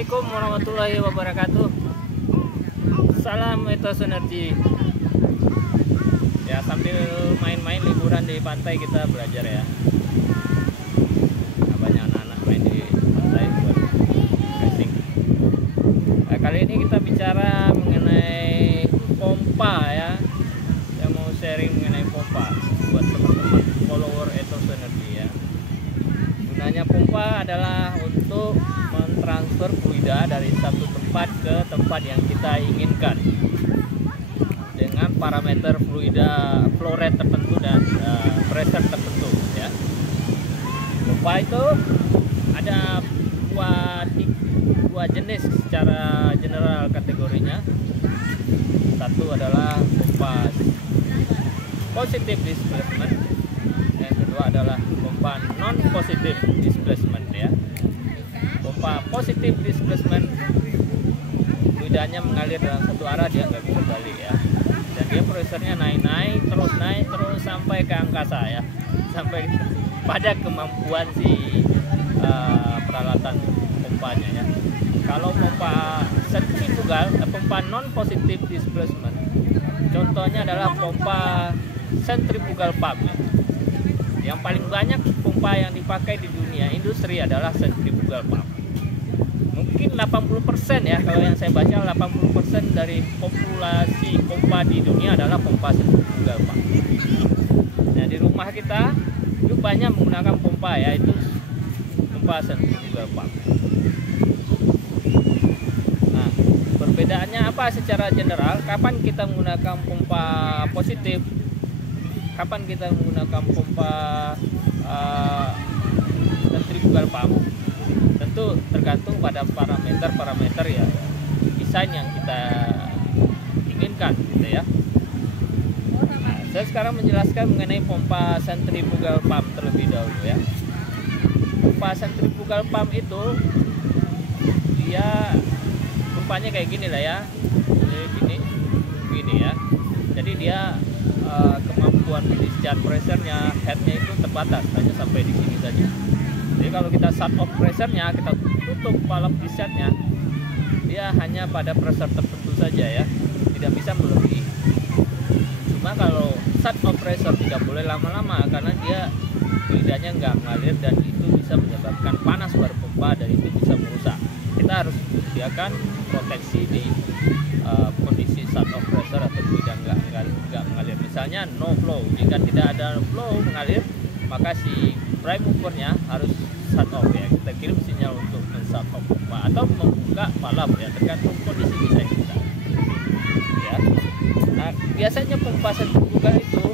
Assalamualaikum warahmatullahi wabarakatuh. Salam Ethos Energy. Ya, sambil main-main liburan di pantai kita belajar ya. Nah, banyak anak-anak main di pantai buat racing. Nah, kali ini kita bicara mengenai pompa ya. Saya mau sharing mengenai pompa buat teman-teman follower Ethos Energy ya. Gunanya pompa adalah untuk mentransfer fluida dari satu tempat ke tempat yang kita inginkan dengan parameter fluida flow rate tertentu dan pressure tertentu ya. Pompa itu ada dua jenis secara general kategorinya. Satu adalah pompa positive displacement, yang kedua adalah pompa non positive displacement ya. Pompa positive displacement fluidanya mengalir dalam satu arah, dia nggak bisa balik ya, dan dia pressure-nya naik terus sampai ke angkasa ya, sampai pada kemampuan si peralatan pompanya ya. Kalau pompa sentrifugal, pompa non positive displacement, contohnya adalah pompa centrifugal pump ya. Yang paling banyak pompa yang dipakai di dunia industri adalah centrifugal pump. Mungkin 80% ya, kalau yang saya baca 80% dari populasi pompa di dunia adalah pompa centrifugal pump. Nah, di rumah kita itu banyak menggunakan pompa ya, itu pompa centrifugal pump. Nah, perbedaannya apa secara general? Kapan kita menggunakan pompa positif? Kapan kita menggunakan pompa centrifugal pump? Tentu tergantung pada parameter ya, desain yang kita inginkan gitu ya. Nah, saya sekarang menjelaskan mengenai pompa centrifugal pump terlebih dahulu ya. Pompa centrifugal pump itu dia rupanya kayak gini lah ya, gini ya. Jadi dia kemampuan discharge pressure-nya, head-nya itu terbatas, hanya sampai di sini saja. Jadi kalau kita shut off pressure-nya, kita tutup valve discharge-nya, dia hanya pada pressure tertentu saja ya, tidak bisa melebihi. Cuma kalau shut off pressure tidak boleh lama-lama, karena dia fluidanya nggak mengalir dan itu bisa menyebabkan panas pada pompa dan itu bisa merusak. Kita harus sediakan proteksi di kondisi shut off pressure atau fluida nggak mengalir. Misalnya no flow, jika tidak ada flow mengalir, maka si prime movernya harus shut off ya. Kita kirim sinyal untuk men-shut off pompa atau membuka valve ya, tergantung kondisi desain kita ya. Nah, biasanya pompa centrifugal itu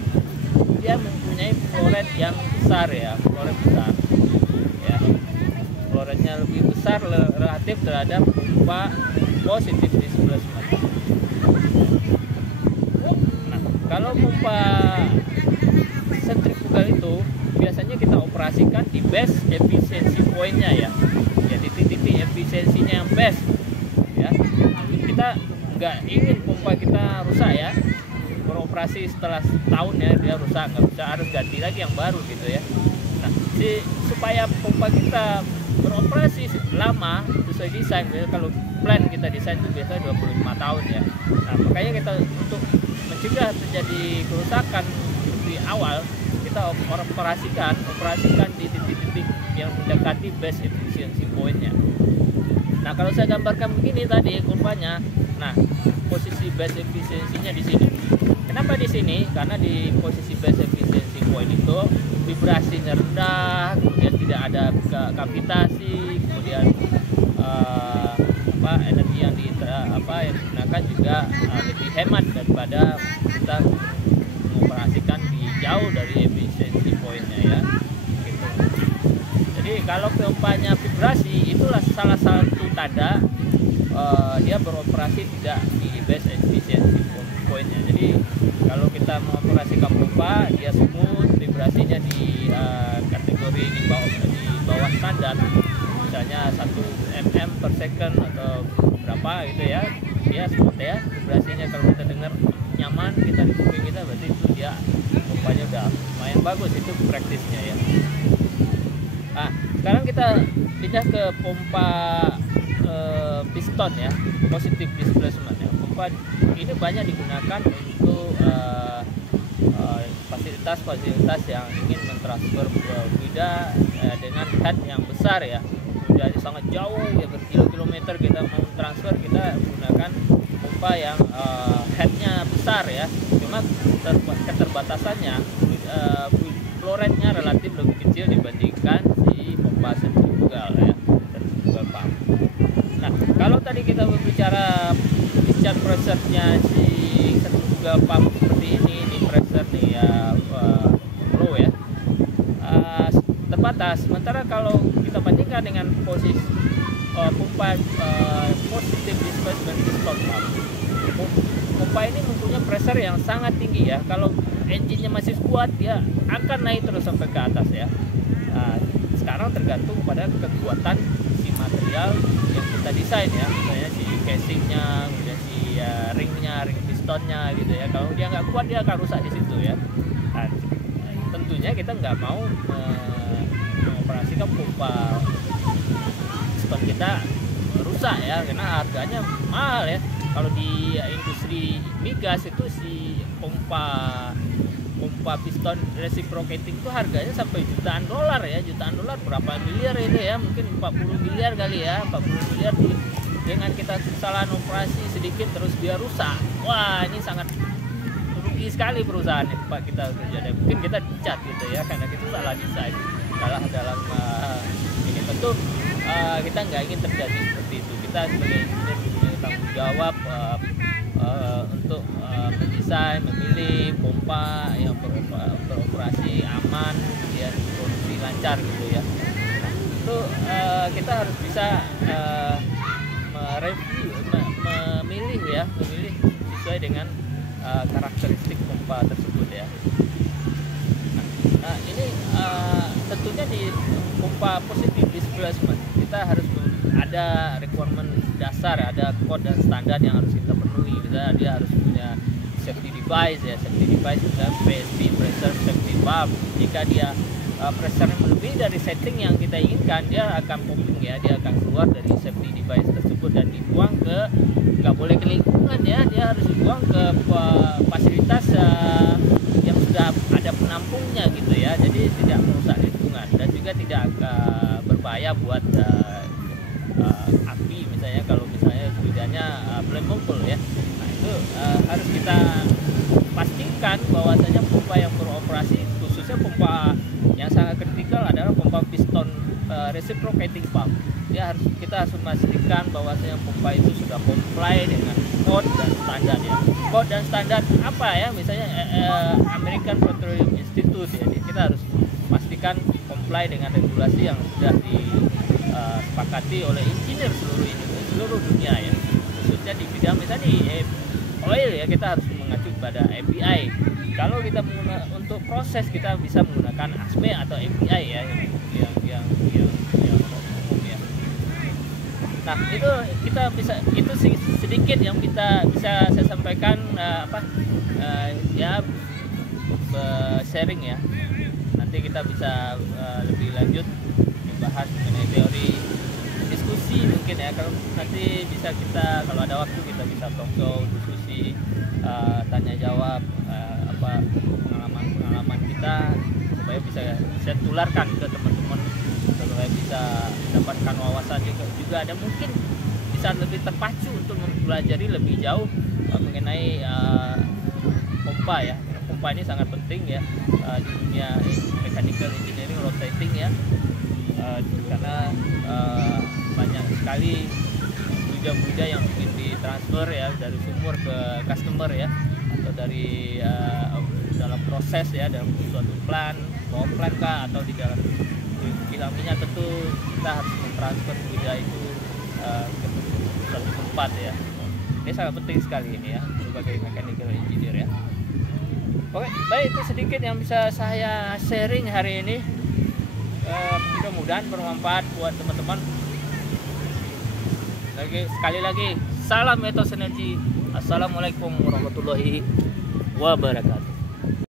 dia mempunyai flow rate yang besar ya, flow rate besar ya. Flow rate-nya lebih besar relatif terhadap pompa positive displacement. Nah, kalau pompa sentrifugal itu biasanya kita operasikan di best efisiensi poinnya ya, jadi titik efisiensinya yang best ya. Kita nggak ingin pompa kita rusak ya, beroperasi setelah setahun ya dia rusak, nggak bisa, harus ganti lagi yang baru gitu ya. Nah, supaya pompa kita beroperasi lama sesuai desain, kalau plan kita desain itu biasanya 25 tahun ya. Nah, makanya kita untuk mencegah terjadi kerusakan di awal, kita operasikan di titik-titik yang mendekati best efficiency point-nya. Nah, kalau saya gambarkan begini tadi kurvanya, nah posisi best efficiency-nya di sini. Kenapa di sini? Karena di posisi best efficiency point itu vibrasinya rendah, kemudian tidak ada kavitasi, kemudian energi yang digunakan juga lebih hemat daripada kita mengoperasikan di jauh dari efisiensi poinnya ya gitu. Jadi kalau pompanya vibrasi, itulah salah satu tanda dia beroperasi tidak di best efisiensi poinnya. Jadi kalau kita mengoperasikan pompa, dia smooth, vibrasinya di kategori di bawah standar, misalnya 1 mm per second atau berapa gitu ya, dia smooth ya vibrasinya. Kalau kita dengar nyaman, kita di kuping kita, berarti itu dia pompanya udah lumayan bagus, itu praktisnya ya. Nah, sekarang kita pindah ke pompa piston ya, positive displacement ya. Pompa ini banyak digunakan untuk fasilitas-fasilitas yang ingin mentransfer fluida dengan head yang besar ya, jadi sangat jauh ya, berkilo-kilometer kita mau transfer, kita menggunakan pompa yang headnya besar ya. Cuma keterbatasannya flow rate-nya relatif lebih kecil dibandingkan si pompa sentrifugal ya, sentrifugal pump. Nah, kalau tadi kita berbicara discharge pressure-nya si sentrifugal pump seperti ini pressure nih ya, flow ya, terbatas. Sementara kalau kita bandingkan dengan posisi pompa positive displacement piston pump, pompa ini mempunyai pressure yang sangat tinggi ya. Kalau engine-nya masih kuat, dia akan naik terus sampai ke atas ya. Sekarang tergantung pada kekuatan si material yang kita desain ya, misalnya si casingnya, kemudian si ring pistonnya gitu ya. Kalau dia nggak kuat, dia akan rusak di situ ya. Nah, tentunya kita nggak mau mengoperasikan pompa piston kita rusak ya, karena harganya mahal ya. Kalau di industri migas itu si pompa piston reciprocating itu harganya sampai jutaan dolar ya, berapa miliar itu ya, mungkin 40 miliar kali ya, 40 miliar dengan kita kesalahan operasi sedikit terus dia rusak. Wah, ini sangat rugi sekali perusahaan tempat kita kerja, dan mungkin kita dicat gitu ya, karena kita salah desain, salah dalam ini. Tentu kita nggak ingin terjadi seperti itu. Kita sebagai engineer punya tanggung jawab untuk mendesain, memilih pompa yang beroperasi aman, kemudian produksi lancar gitu ya. Nah, itu kita harus bisa memilih sesuai dengan karakteristik pompa tersebut ya. Nah, ini tentunya di pompa positive displacement kita harus ada requirement dasar, ada kode dan standar yang harus kita penuhi. Misalnya dia harus punya safety device ya, misalnya PSP, pressure safety valve. Jika dia pressure lebih dari setting yang kita inginkan, dia akan popping ya, dia akan keluar dari safety device tersebut dan dibuang ke, nggak boleh ke lingkungan ya, dia harus dibuang ke fasilitas yang sudah ada penampungnya gitu ya, jadi tidak merusak lingkungan dan juga tidak berbahaya buat api misalnya, kalau misalnya fluidanya flammable ya. Nah, itu harus kita pastikan bahwasanya pompa yang beroperasi, khususnya pompa yang sangat kritikal adalah pompa piston reciprocating pump. Kita harus memastikan bahwasanya pompa itu sudah comply dengan code dan standar ya. Code dan standar apa ya? Misalnya American Petroleum Institute ya. Kita harus pastikan comply dengan regulasi yang sudah disepakati oleh engineer seluruh dunia ya. Khususnya di bidang misalnya di oil ya, kita harus mengacu pada API. Kalau kita untuk proses, kita bisa menggunakan ASME atau API ya, yang umum ya. Nah, itu kita bisa, itu sedikit yang kita bisa saya sampaikan sharing ya. Nanti kita bisa lebih lanjut membahas mengenai teori, diskusi mungkin ya. Kalau nanti bisa kita, kalau ada waktu kita bisa talk show, diskusi, tanya jawab, pengalaman kita, supaya bisa saya tularkan ke teman-teman, supaya bisa mendapatkan wawasan juga ada, mungkin bisa lebih terpacu untuk mempelajari lebih jauh mengenai pompa ya. Pompa ini sangat penting ya di dunia mechanical engineering, rotating ya, karena banyak sekali fluida yang ingin ditransfer ya dari sumur ke customer ya, atau dari dalam proses ya, dalam suatu power plant kah, atau di dalam kilang minyak. Tentu kita harus mentransfer fluida itu ke suatu tempat ya. Ini sangat penting sekali ini ya sebagai mechanical engineer ya. Oke, baik, itu sedikit yang bisa saya sharing hari ini. Mudah-mudahan bermanfaat buat teman-teman. Sekali lagi, salam Ethos Energy. Assalamualaikum warahmatullahi wabarakatuh.